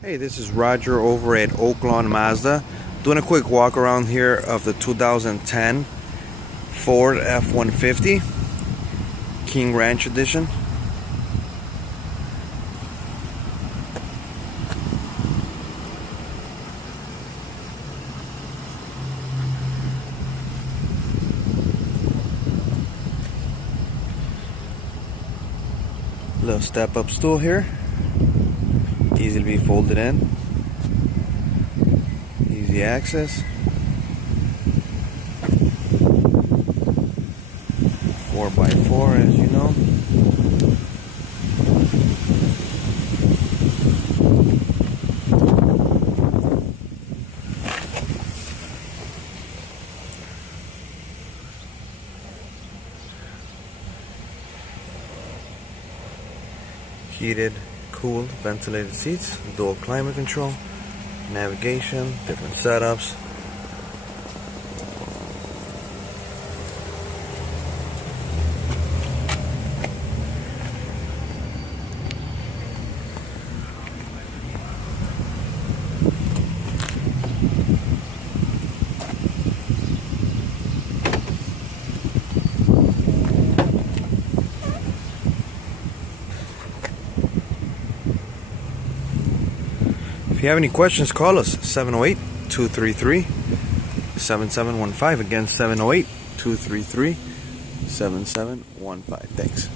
Hey, this is Roger over at Oaklawn Mazda, doing a quick walk around here of the 2010 Ford F-150 King Ranch Edition. Little step-up stool here, easy to be folded in, easy access. 4x4, as you know. Heated, cooled, ventilated seats, dual climate control, navigation, different setups. If you have any questions, call us 708-233-7715. Again, 708-233-7715. Thanks.